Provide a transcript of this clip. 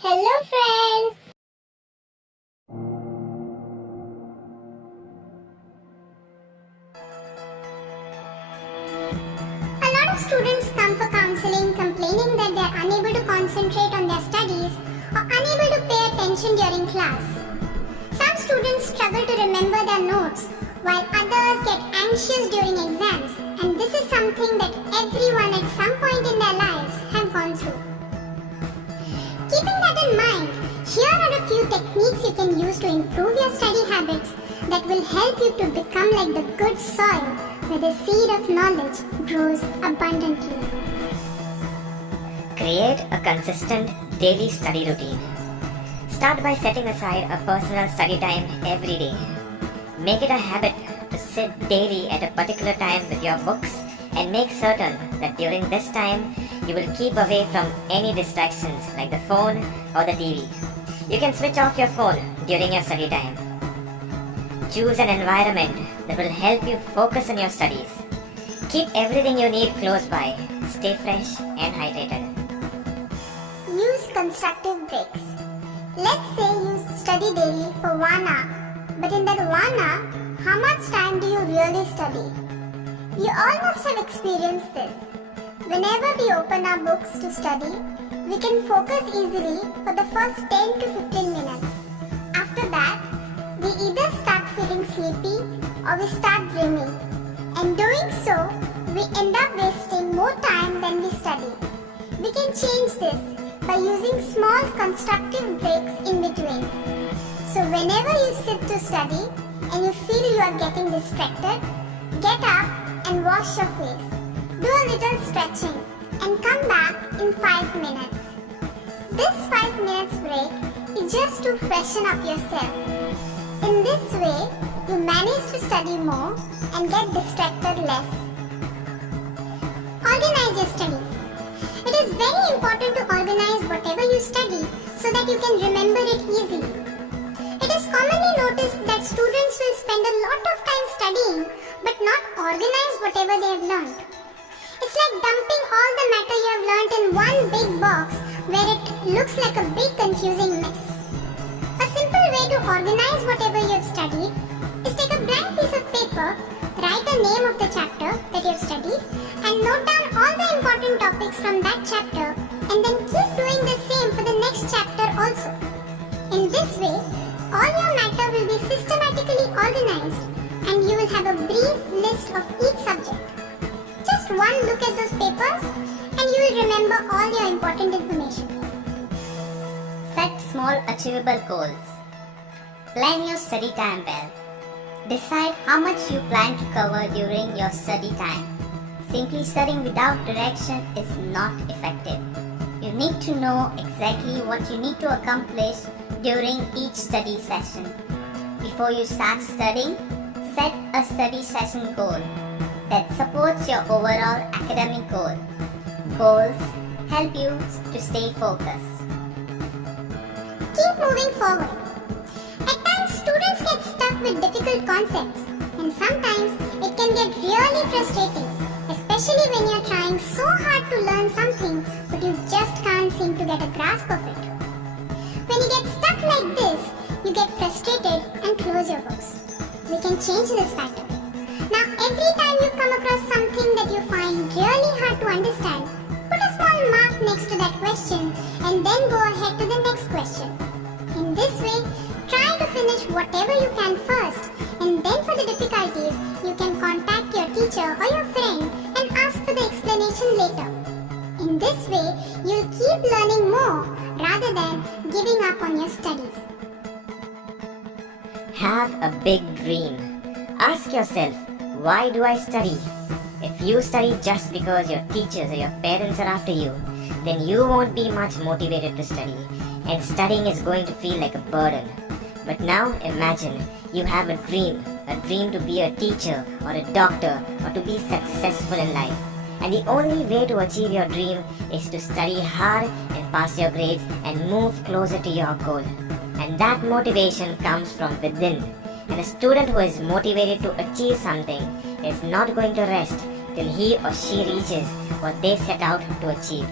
Hello friends! A lot of students come for counseling complaining that they are unable to concentrate on their studies or unable to pay attention during class. Some students struggle to remember their notes while others get anxious during exams, and this is something that everyone at some point in their lives have gone through. Keeping that in mind, here are a few techniques you can use to improve your study habits that will help you to become like the good soil where the seed of knowledge grows abundantly. Create a consistent daily study routine. Start by setting aside a personal study time every day. Make it a habit to sit daily at a particular time with your books and make certain that during this time you will keep away from any distractions like the phone or the TV. You can switch off your phone during your study time. Choose an environment that will help you focus on your studies. Keep everything you need close by. Stay fresh and hydrated. Use constructive breaks. Let's say you study daily for 1 hour, but in that 1 hour, how much time do you really study? You all must have experienced this. Whenever we open our books to study, we can focus easily for the first 10 to 15 minutes. After that, we either start feeling sleepy or we start dreaming. And doing so, we end up wasting more time than we study. We can change this by using small constructive breaks in between. So whenever you sit to study and you feel you are getting distracted, get up and wash your face. Do a little stretching and come back in 5 minutes. This 5 minutes break is just to freshen up yourself. In this way, you manage to study more and get distracted less. Organize your studies. It is very important to organize whatever you study so that you can remember it easily. It is commonly noticed that students will spend a lot of time studying but not organize whatever they have learned. It's like dumping all the matter you have learnt in one big box where it looks like a big confusing mess. A simple way to organize whatever you have studied is take a blank piece of paper, write the name of the chapter that you have studied and note down all the important topics from that chapter and then keep doing the same for the next chapter also. In this way, all your matter will be systematically organized and you will have a brief list of each subject. Just one look at those papers and you will remember all your important information. Set small achievable goals. Plan your study time well. Decide how much you plan to cover during your study time. Simply studying without direction is not effective. You need to know exactly what you need to accomplish during each study session. Before you start studying, set a study session goal that supports your overall academic goal. Goals help you to stay focused. Keep moving forward. At times, students get stuck with difficult concepts and sometimes it can get really frustrating, especially when you're trying so hard to learn something but you just can't seem to get a grasp of it. When you get stuck like this, you get frustrated and close your books. We can change this pattern. Now every time you come across something that you find really hard to understand, put a small mark next to that question and then go ahead to the next question. In this way, try to finish whatever you can first and then for the difficulties, you can contact your teacher or your friend and ask for the explanation later. In this way, you'll keep learning more rather than giving up on your studies. Have a big dream. Ask yourself, why do I study? If you study just because your teachers or your parents are after you, then you won't be much motivated to study and studying is going to feel like a burden. But now imagine you have a dream to be a teacher or a doctor or to be successful in life. And the only way to achieve your dream is to study hard and pass your grades and move closer to your goal. And that motivation comes from within. And a student who is motivated to achieve something is not going to rest till he or she reaches what they set out to achieve.